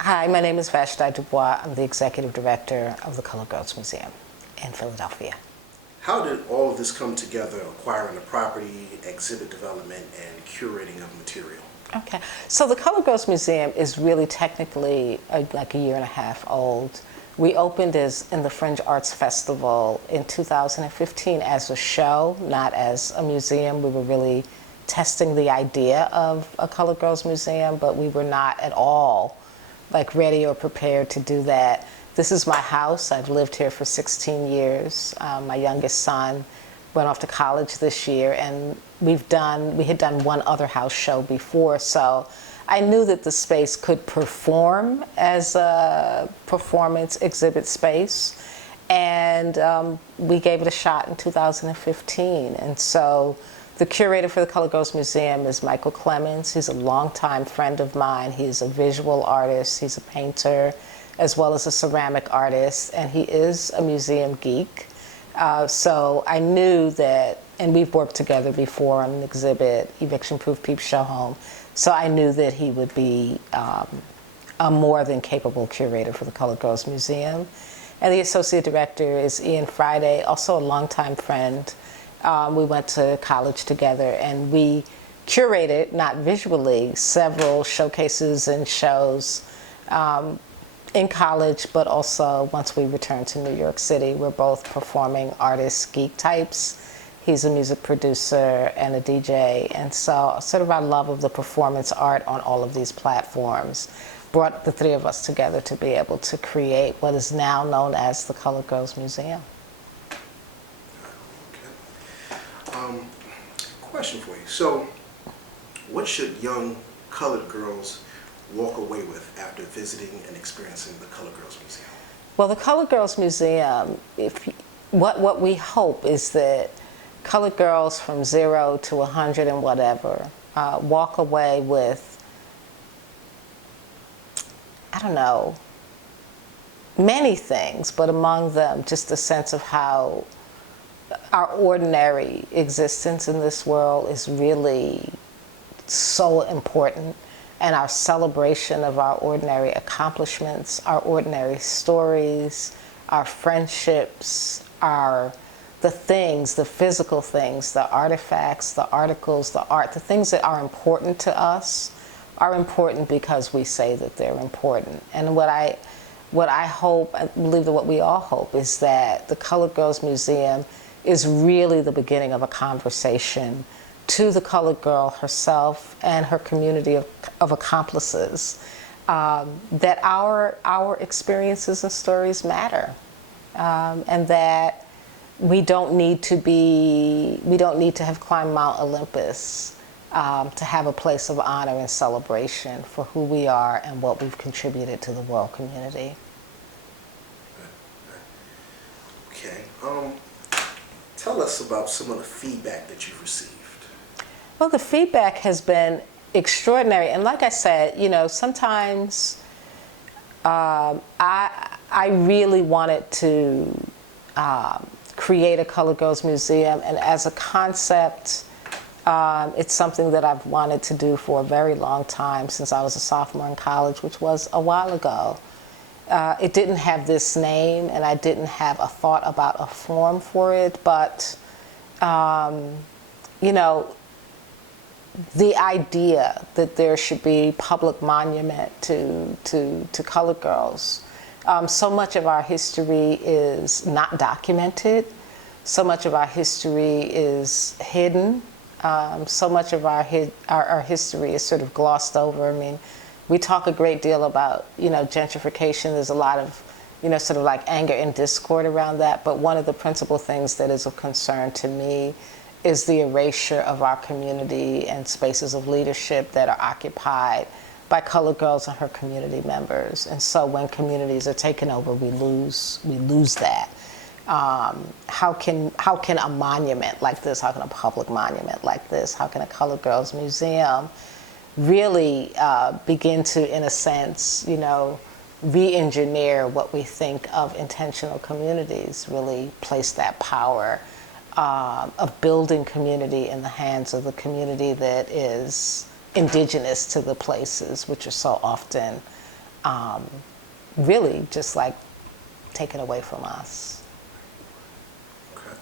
Hi, my name is Vashti Dubois. I'm the Executive Director of the Colored Girls Museum in Philadelphia. How did all of this come together, acquiring the property, exhibit development, and curating of material? Okay, so the Colored Girls Museum is really technically like a year and a half old. We opened as in the Fringe Arts Festival in 2015 as a show, not as a museum. We were really testing the idea of a Colored Girls Museum, but we were not at all like ready or prepared to do that. This is my house. I've lived here for 16 years. My youngest son went off to college this year, and we had done one other house show before, so I knew that the space could perform as a performance exhibit space, and we gave it a shot in 2015. And so the curator for the Colored Girls Museum is Michael Clemens. He's a longtime friend of mine. He's a visual artist, he's a painter, as well as a ceramic artist, and he is a museum geek. So I knew that, and we've worked together before on an exhibit, Eviction Proof Peep Show Home, so I knew that he would be a more than capable curator for the Colored Girls Museum. And the associate director is Ian Friday, also a longtime friend. We went to college together, and we curated, not visually, several showcases and shows in college, but also once we returned to New York City. We're both performing artists, geek types. He's a music producer and a DJ, and so sort of our love of the performance art on all of these platforms brought the three of us together to be able to create what is now known as the Colored Girls Museum. Question for you. So, what should young colored girls walk away with after visiting and experiencing the Colored Girls Museum? Well, the Colored Girls Museum, what we hope is that colored girls from 0 to 100 and whatever walk away with, I don't know, many things, but among them just a sense of how our ordinary existence in this world is really so important, and our celebration of our ordinary accomplishments, our ordinary stories, our friendships, the things, the physical things, the artifacts, the articles, the art, the things that are important to us are important because we say that they're important. And what I hope, I believe that what we all hope, is that the Colored Girls Museum is really the beginning of a conversation to the colored girl herself and her community of accomplices, that our experiences and stories matter, and that we don't need to have climbed Mount Olympus to have a place of honor and celebration for who we are and what we've contributed to the world community. Okay. Tell us about some of the feedback that you've received. Well, the feedback has been extraordinary, and like I said, you know, sometimes I really wanted to create a Colored Girls Museum, and as a concept, it's something that I've wanted to do for a very long time, since I was a sophomore in college, which was a while ago. It didn't have this name, and I didn't have a thought about a form for it, but you know, the idea that there should be public monument to colored girls. So much of our history is not documented. So much of our history is hidden. So much of our history is sort of glossed over. I mean, we talk a great deal about, you know, gentrification. There's a lot of, you know, sort of like anger and discord around that. But one of the principal things that is of concern to me is the erasure of our community and spaces of leadership that are occupied by colored girls and her community members. And so when communities are taken over, we lose that. How can a monument like this, how can a public monument like this, how can a Colored Girls Museum really begin to, in a sense, you know, re-engineer what we think of intentional communities, really place that power of building community in the hands of the community that is indigenous to the places, which are so often really just like taken away from us. Okay.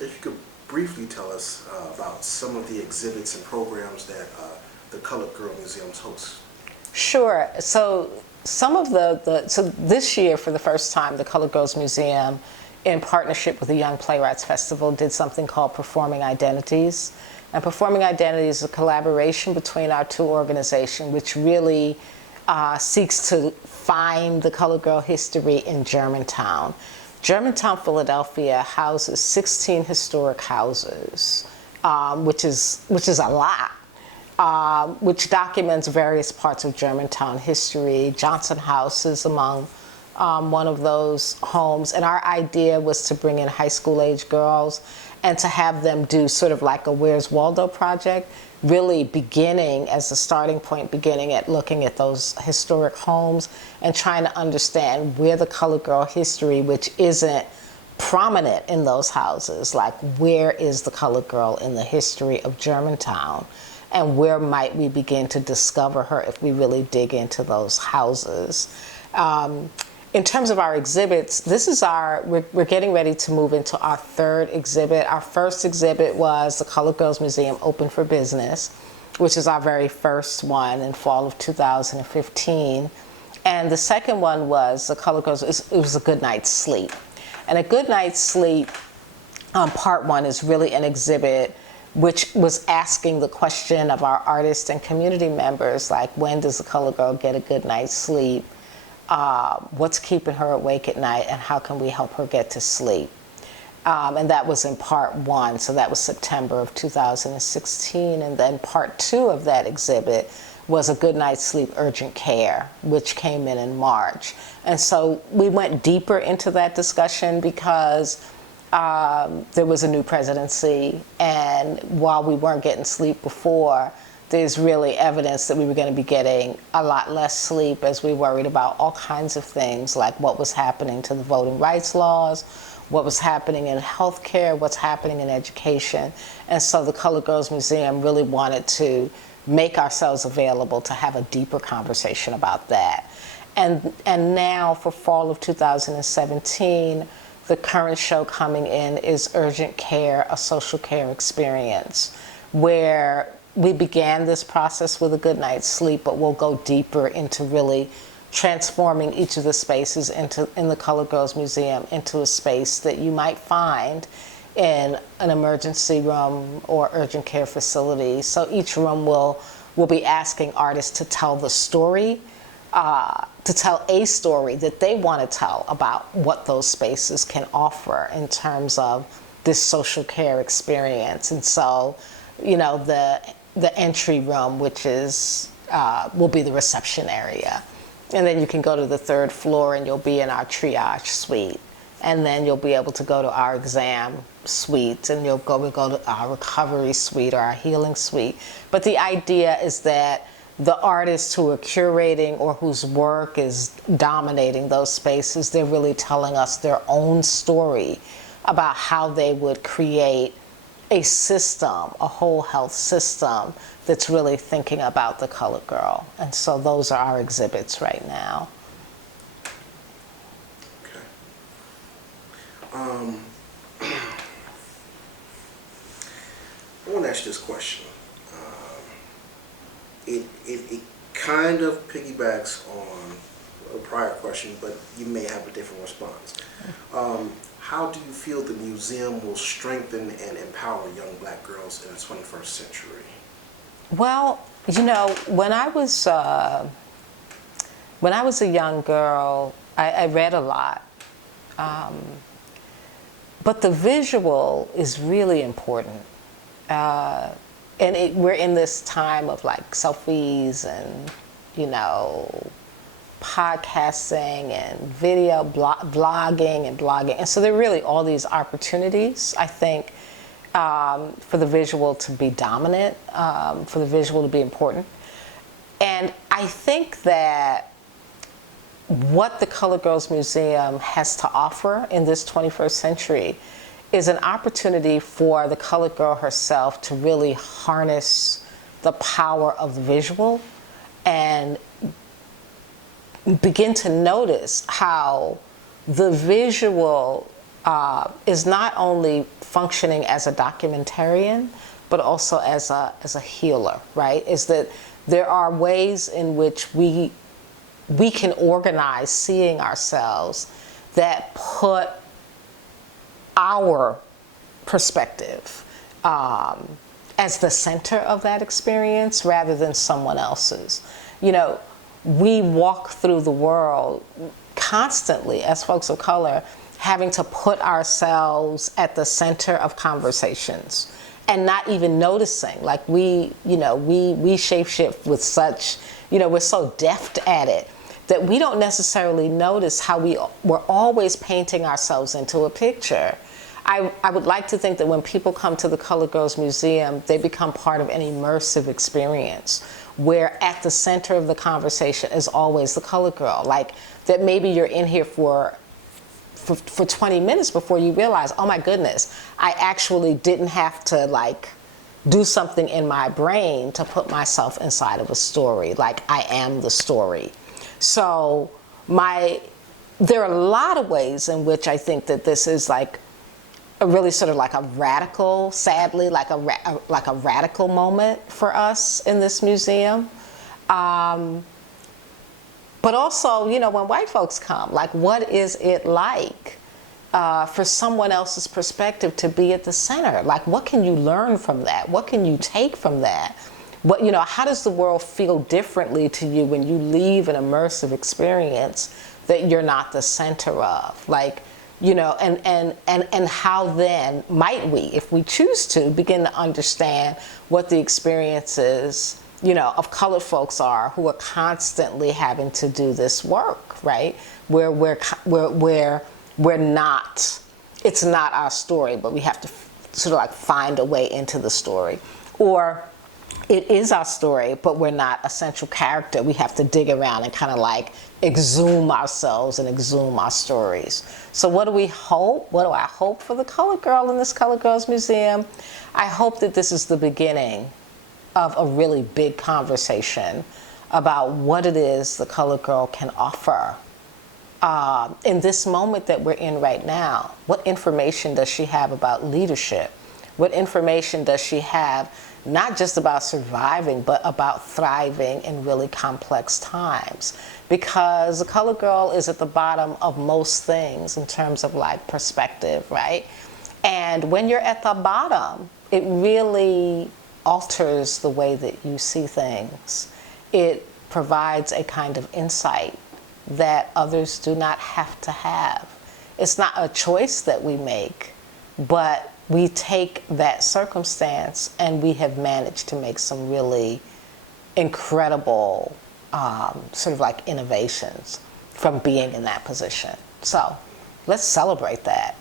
If you could briefly tell us about some of the exhibits and programs that the Colored Girl Museums host. Sure. So some of so this year, for the first time, the Colored Girls Museum, in partnership with the Young Playwrights Festival, did something called Performing Identities. And Performing Identities is a collaboration between our two organizations, which really seeks to find the colored girl history in Germantown. Germantown, Philadelphia houses 16 historic houses, which is a lot. Which documents various parts of Germantown history. Johnson House is among one of those homes. And our idea was to bring in high school age girls and to have them do sort of like a Where's Waldo project, really beginning as a starting point, beginning at looking at those historic homes and trying to understand where the colored girl history, which isn't prominent in those houses, like where is the colored girl in the history of Germantown? And where might we begin to discover her if we really dig into those houses? In terms of our exhibits, this is we're getting ready to move into our third exhibit. Our first exhibit was the Colored Girls Museum Open for Business, which is our very first one in fall of 2015. And the second one was the Colored Girls, it was a good night's sleep. And a good night's sleep, part one, is really an exhibit which was asking the question of our artists and community members, like, when does the colored girl get a good night's sleep? What's keeping her awake at night, and how can we help her get to sleep? And that was in part one, so that was September of 2016. And then part two of that exhibit was a good night's sleep urgent care, which came in March. And so we went deeper into that discussion because there was a new presidency, and while we weren't getting sleep before, there's really evidence that we were going to be getting a lot less sleep as we worried about all kinds of things, like what was happening to the voting rights laws, what was happening in healthcare, what's happening in education. And so the Colored Girls Museum really wanted to make ourselves available to have a deeper conversation about that. And now for fall of 2017, the current show coming in is Urgent Care, a Social Care Experience, where we began this process with a good night's sleep, but we'll go deeper into really transforming each of the spaces in the Colored Girls Museum into a space that you might find in an emergency room or urgent care facility. So each room will be asking artists to tell the story, to tell a story that they want to tell about what those spaces can offer in terms of this social care experience. And so, you know, the entry room, which is will be the reception area, and then you can go to the third floor and you'll be in our triage suite, and then you'll be able to go to our exam suite, and we'll go to our recovery suite or our healing suite. But the idea is that the artists who are curating or whose work is dominating those spaces, they're really telling us their own story about how they would create a system, a whole health system that's really thinking about the colored girl. And so those are our exhibits right now. Okay. I want to ask this question. It kind of piggybacks on a prior question, but you may have a different response. How do you feel the museum will strengthen and empower young black girls in the 21st century? Well, you know, when I was a young girl, I read a lot. But the visual is really important. And we're in this time of like selfies and, you know, podcasting and video vlogging and blogging. And so there are really all these opportunities, I think, for the visual to be dominant, for the visual to be important. And I think that what the Colored Girls Museum has to offer in this 21st century is an opportunity for the colored girl herself to really harness the power of the visual and begin to notice how the visual is not only functioning as a documentarian, but also as a healer, right? Is that there are ways in which we can organize seeing ourselves that put our perspective as the center of that experience rather than someone else's. You know, we walk through the world constantly as folks of color having to put ourselves at the center of conversations and not even noticing. Like we shapeshift with such, we're so deft at it that we don't necessarily notice how we're always painting ourselves into a picture. I would like to think that when people come to the Colored Girls Museum, they become part of an immersive experience where at the center of the conversation is always the colored girl. Like that maybe you're in here for 20 minutes before you realize, oh my goodness, I actually didn't have to like do something in my brain to put myself inside of a story. Like I am the story. So there are a lot of ways in which I think that this is like a really sort of like a radical, sadly, like a radical moment for us in this museum. But also, when white folks come, like what is it like for someone else's perspective to be at the center? Like what can you learn from that? What can you take from that? How does the world feel differently to you when you leave an immersive experience that you're not the center of? Like, and how then might we, if we choose to, begin to understand what the experiences, of colored folks are who are constantly having to do this work, right? Where we're not, it's not our story, but we have to sort of like find a way into the story. Or it is our story, but we're not a central character. We have to dig around and kind of like exhume ourselves and exhume our stories. So what do we hope? What do I hope for the colored girl in this Colored Girls Museum? I hope that this is the beginning of a really big conversation about what it is the colored girl can offer. In this moment that we're in right now, what information does she have about leadership? What information does she have not just about surviving, but about thriving in really complex times? Because the colored girl is at the bottom of most things in terms of like perspective, right? And when you're at the bottom, it really alters the way that you see things. It provides a kind of insight that others do not have to have. It's not a choice that we make, but we take that circumstance and we have managed to make some really incredible sort of like innovations from being in that position. So let's celebrate that.